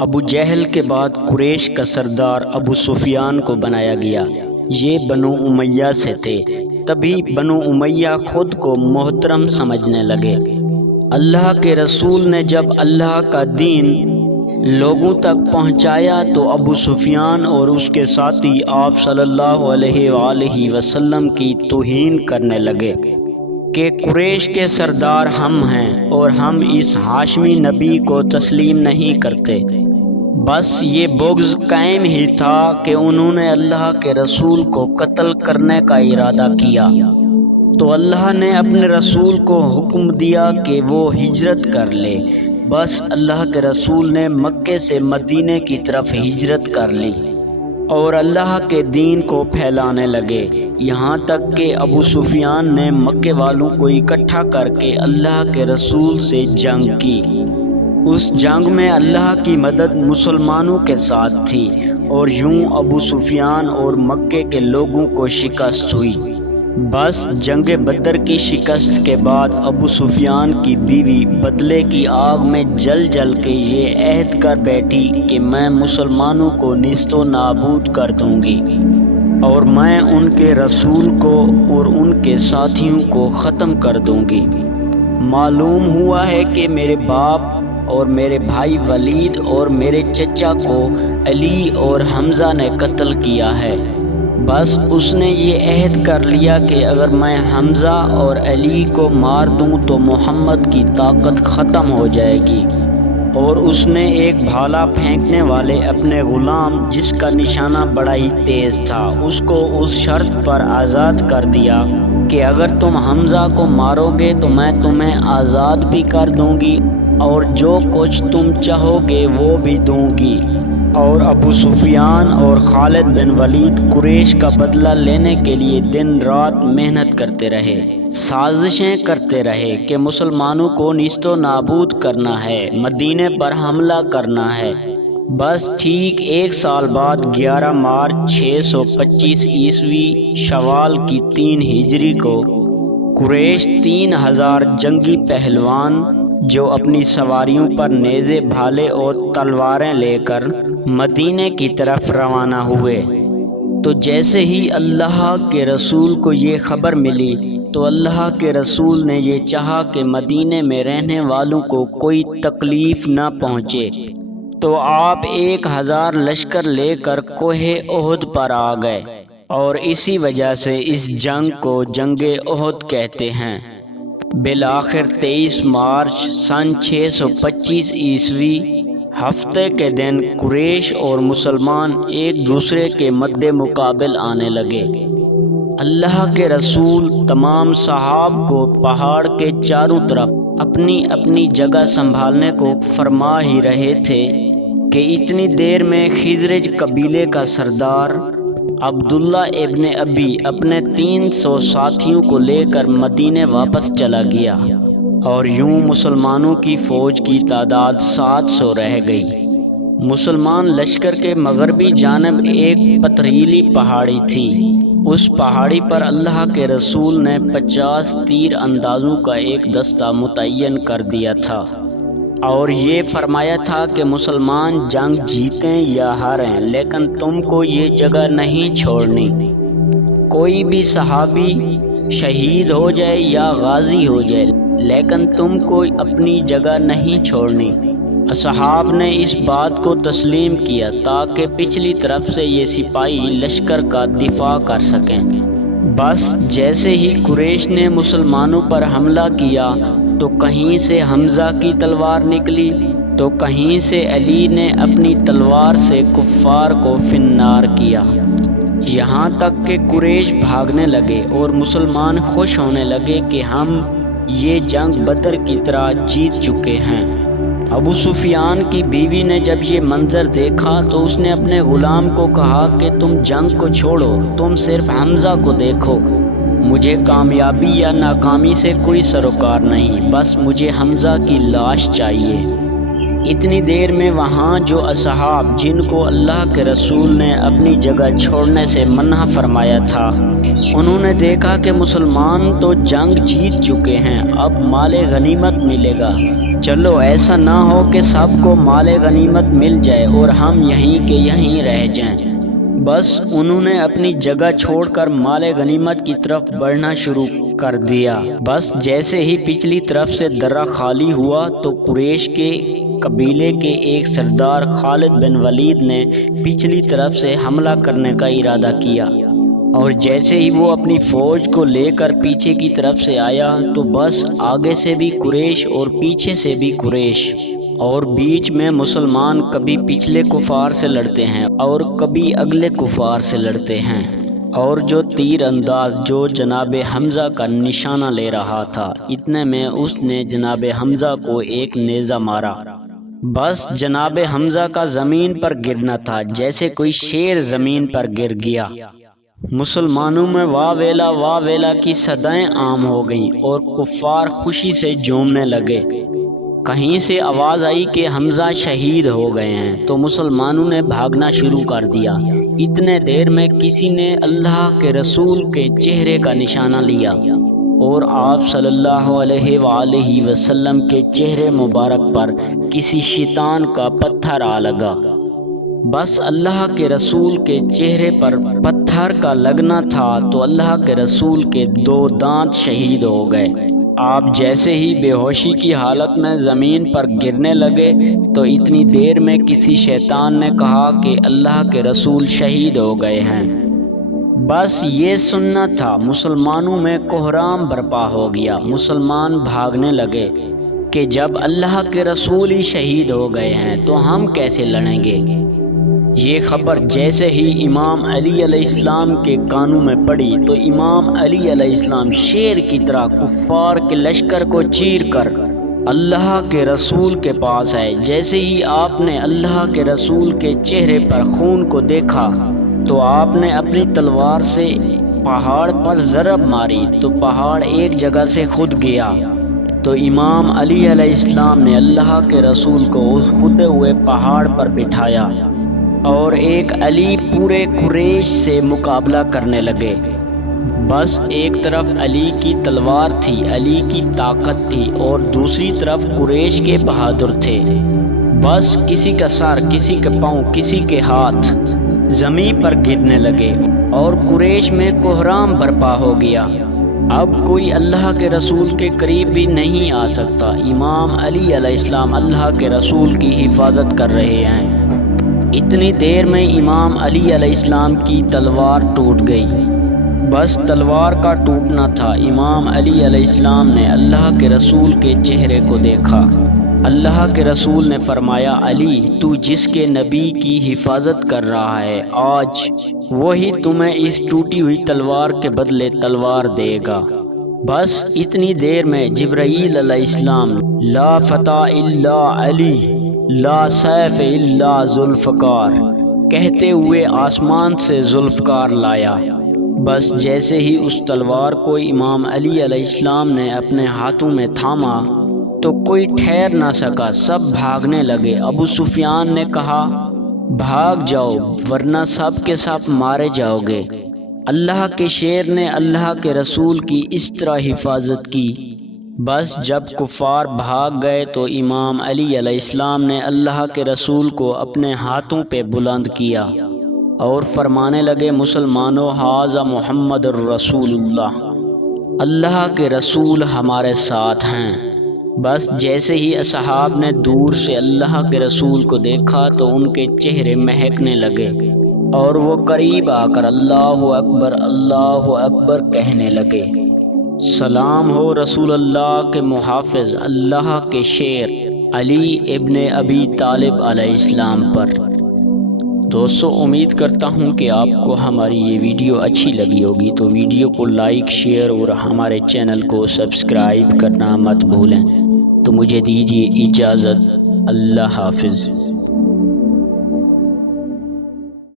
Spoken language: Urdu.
ابو جہل کے بعد قریش کا سردار ابو سفیان کو بنایا گیا۔ یہ بنو امیہ سے تھے۔ تبھی بنو امیہ خود کو محترم سمجھنے لگے۔ اللہ کے رسول نے جب اللہ کا دین لوگوں تک پہنچایا تو ابو سفیان اور اس کے ساتھی آپ صلی اللہ علیہ وآلہ وسلم کی توہین کرنے لگے کہ قریش کے سردار ہم ہیں اور ہم اس ہاشمی نبی کو تسلیم نہیں کرتے۔ بس یہ بغض قائم ہی تھا کہ انہوں نے اللہ کے رسول کو قتل کرنے کا ارادہ کیا، تو اللہ نے اپنے رسول کو حکم دیا کہ وہ ہجرت کر لے۔ بس اللہ کے رسول نے مکے سے مدینے کی طرف ہجرت کر لی اور اللہ کے دین کو پھیلانے لگے، یہاں تک کہ ابو سفیان نے مکے والوں کو اکٹھا کر کے اللہ کے رسول سے جنگ کی۔ اس جنگ میں اللہ کی مدد مسلمانوں کے ساتھ تھی اور یوں ابو سفیان اور مکے کے لوگوں کو شکست ہوئی۔ بس جنگ بدر کی شکست کے بعد ابو سفیان کی بیوی بدلے کی آگ میں جل جل کے یہ عہد کر بیٹھی کہ میں مسلمانوں کو نیست و نابود کر دوں گی اور میں ان کے رسول کو اور ان کے ساتھیوں کو ختم کر دوں گی۔ معلوم ہوا ہے کہ میرے باپ اور میرے بھائی ولید اور میرے چچا کو علی اور حمزہ نے قتل کیا ہے۔ بس اس نے یہ عہد کر لیا کہ اگر میں حمزہ اور علی کو مار دوں تو محمد کی طاقت ختم ہو جائے گی، اور اس نے ایک بھالا پھینکنے والے اپنے غلام جس کا نشانہ بڑا ہی تیز تھا اس کو اس شرط پر آزاد کر دیا کہ اگر تم حمزہ کو مارو گے تو میں تمہیں آزاد بھی کر دوں گی اور جو کچھ تم چاہو گے وہ بھی دوں گی۔ اور ابو سفیان اور خالد بن ولید قریش کا بدلہ لینے کے لیے دن رات محنت کرتے رہے، سازشیں کرتے رہے کہ مسلمانوں کو نیست و نابود کرنا ہے، مدینے پر حملہ کرنا ہے۔ بس ٹھیک 1 سال بعد 11 مارچ 625 عیسوی شوال کی 3 ہجری کو قریش 3000 جنگی پہلوان جو اپنی سواریوں پر نیزے بھالے اور تلواریں لے کر مدینے کی طرف روانہ ہوئے۔ تو جیسے ہی اللہ کے رسول کو یہ خبر ملی تو اللہ کے رسول نے یہ چاہا کہ مدینے میں رہنے والوں کو کوئی تکلیف نہ پہنچے، تو آپ 1000 لشکر لے کر کوہ احد پر آ گئے، اور اسی وجہ سے اس جنگ کو جنگ احد کہتے ہیں۔ بالآخر 23 مارچ سن 625 عیسوی ہفتے کے دن قریش اور مسلمان ایک دوسرے کے مد مقابل آنے لگے۔ اللہ کے رسول تمام صحاب کو پہاڑ کے چاروں طرف اپنی اپنی جگہ سنبھالنے کو فرما ہی رہے تھے کہ اتنی دیر میں خزرج قبیلے کا سردار عبداللہ ابن ابی اپنے 300 ساتھیوں کو لے کر مدینے واپس چلا گیا، اور یوں مسلمانوں کی فوج کی تعداد 700 رہ گئی۔ مسلمان لشکر کے مغربی جانب ایک پتھریلی پہاڑی تھی۔ اس پہاڑی پر اللہ کے رسول نے 50 تیر اندازوں کا ایک دستہ متعین کر دیا تھا، اور یہ فرمایا تھا کہ مسلمان جنگ جیتیں یا ہاریں لیکن تم کو یہ جگہ نہیں چھوڑنی۔ کوئی بھی صحابی شہید ہو جائے یا غازی ہو جائے لیکن تم کو اپنی جگہ نہیں چھوڑنی۔ اصحاب نے اس بات کو تسلیم کیا تاکہ پچھلی طرف سے یہ سپاہی لشکر کا دفاع کر سکیں۔ بس جیسے ہی قریش نے مسلمانوں پر حملہ کیا تو کہیں سے حمزہ کی تلوار نکلی تو کہیں سے علی نے اپنی تلوار سے کفار کو فنار کیا، یہاں تک کہ قریش بھاگنے لگے اور مسلمان خوش ہونے لگے کہ ہم یہ جنگ بدر کی طرح جیت چکے ہیں۔ ابو سفیان کی بیوی نے جب یہ منظر دیکھا تو اس نے اپنے غلام کو کہا کہ تم جنگ کو چھوڑو، تم صرف حمزہ کو دیکھو، مجھے کامیابی یا ناکامی سے کوئی سروکار نہیں، بس مجھے حمزہ کی لاش چاہیے۔ اتنی دیر میں وہاں جو اصحاب جن کو اللہ کے رسول نے اپنی جگہ چھوڑنے سے منع فرمایا تھا، انہوں نے دیکھا کہ مسلمان تو جنگ جیت چکے ہیں، اب مال غنیمت ملے گا، چلو ایسا نہ ہو کہ سب کو مال غنیمت مل جائے اور ہم یہیں کے یہیں رہ جائیں۔ بس انہوں نے اپنی جگہ چھوڑ کر مال غنیمت کی طرف بڑھنا شروع کر دیا۔ بس جیسے ہی پچھلی طرف سے درہ خالی ہوا تو قریش کے قبیلے کے ایک سردار خالد بن ولید نے پچھلی طرف سے حملہ کرنے کا ارادہ کیا، اور جیسے ہی وہ اپنی فوج کو لے کر پیچھے کی طرف سے آیا تو بس آگے سے بھی قریش اور پیچھے سے بھی قریش، اور بیچ میں مسلمان کبھی پچھلے کفار سے لڑتے ہیں اور کبھی اگلے کفار سے لڑتے ہیں، اور جو تیر انداز جو جناب حمزہ کا نشانہ لے رہا تھا، اتنے میں اس نے جناب حمزہ کو ایک نیزہ مارا۔ بس جناب حمزہ کا زمین پر گرنا تھا جیسے کوئی شیر زمین پر گر گیا۔ مسلمانوں میں واہ ویلا کی صدائیں عام ہو گئیں اور کفار خوشی سے جھومنے لگے۔ کہیں سے آواز آئی کہ حمزہ شہید ہو گئے ہیں تو مسلمانوں نے بھاگنا شروع کر دیا۔ اتنے دیر میں کسی نے اللہ کے رسول کے چہرے کا نشانہ لیا اور آپ صلی اللہ علیہ وآلہ وسلم کے چہرے مبارک پر کسی شیطان کا پتھر آ لگا۔ بس اللہ کے رسول کے چہرے پر پتھر کا لگنا تھا تو اللہ کے رسول کے 2 دانت شہید ہو گئے۔ آپ جیسے ہی بے ہوشی کی حالت میں زمین پر گرنے لگے تو اتنی دیر میں کسی شیطان نے کہا کہ اللہ کے رسول شہید ہو گئے ہیں۔ بس یہ سننا تھا، مسلمانوں میں کوہرام برپا ہو گیا۔ مسلمان بھاگنے لگے کہ جب اللہ کے رسول ہی شہید ہو گئے ہیں تو ہم کیسے لڑیں گے۔ یہ خبر جیسے ہی امام علی علیہ السلام کے کانوں میں پڑی تو امام علی علیہ السلام شیر کی طرح کفار کے لشکر کو چیر کر اللہ کے رسول کے پاس آئے۔ جیسے ہی آپ نے اللہ کے رسول کے چہرے پر خون کو دیکھا تو آپ نے اپنی تلوار سے پہاڑ پر ضرب ماری تو پہاڑ ایک جگہ سے خود گیا، تو امام علی علیہ السلام نے اللہ کے رسول کو اس خودے ہوئے پہاڑ پر بٹھایا اور ایک علی پورے قریش سے مقابلہ کرنے لگے۔ بس ایک طرف علی کی تلوار تھی، علی کی طاقت تھی، اور دوسری طرف قریش کے بہادر تھے۔ بس کسی کا سر، کسی کے پاؤں، کسی کے ہاتھ زمین پر گرنے لگے اور قریش میں کوہرام برپا ہو گیا۔ اب کوئی اللہ کے رسول کے قریب بھی نہیں آ سکتا۔ امام علی علیہ السلام اللہ کے رسول کی حفاظت کر رہے ہیں۔ اتنی دیر میں امام علی علیہ السلام کی تلوار ٹوٹ گئی۔ بس تلوار کا ٹوٹنا تھا۔ امام علی علیہ السلام نے اللہ کے رسول کے چہرے کو دیکھا۔ اللہ کے رسول نے فرمایا، علی تو جس کے نبی کی حفاظت کر رہا ہے، آج وہی تمہیں اس ٹوٹی ہوئی تلوار کے بدلے تلوار دے گا۔ بس اتنی دیر میں جبرائیل علیہ السلام لا فتح الا علی لا سیف الا ذوالفقار کہتے ہوئے آسمان سے ذوالفقار لایا۔ بس جیسے ہی اس تلوار کو امام علی علیہ السلام نے اپنے ہاتھوں میں تھاما تو کوئی ٹھہر نہ سکا، سب بھاگنے لگے۔ ابو سفیان نے کہا، بھاگ جاؤ ورنہ سب کے سب مارے جاؤ گے۔ اللہ کے شیر نے اللہ کے رسول کی اس طرح حفاظت کی۔ بس جب کفار بھاگ گئے تو امام علی علیہ السلام نے اللہ کے رسول کو اپنے ہاتھوں پہ بلند کیا اور فرمانے لگے، مسلمانوں، ھذا محمد الرسول اللہ، اللہ کے رسول ہمارے ساتھ ہیں۔ بس جیسے ہی اصحاب نے دور سے اللہ کے رسول کو دیکھا تو ان کے چہرے مہکنے لگے اور وہ قریب آ کر اللہ اکبر کہنے لگے۔ سلام ہو رسول اللہ کے محافظ، اللہ کے شیر علی ابن ابی طالب علیہ السلام پر۔ دوستو، امید کرتا ہوں کہ آپ کو ہماری یہ ویڈیو اچھی لگی ہوگی، تو ویڈیو کو لائک، شیئر اور ہمارے چینل کو سبسکرائب کرنا مت بھولیں۔ تو مجھے دیجیے اجازت، اللہ حافظ۔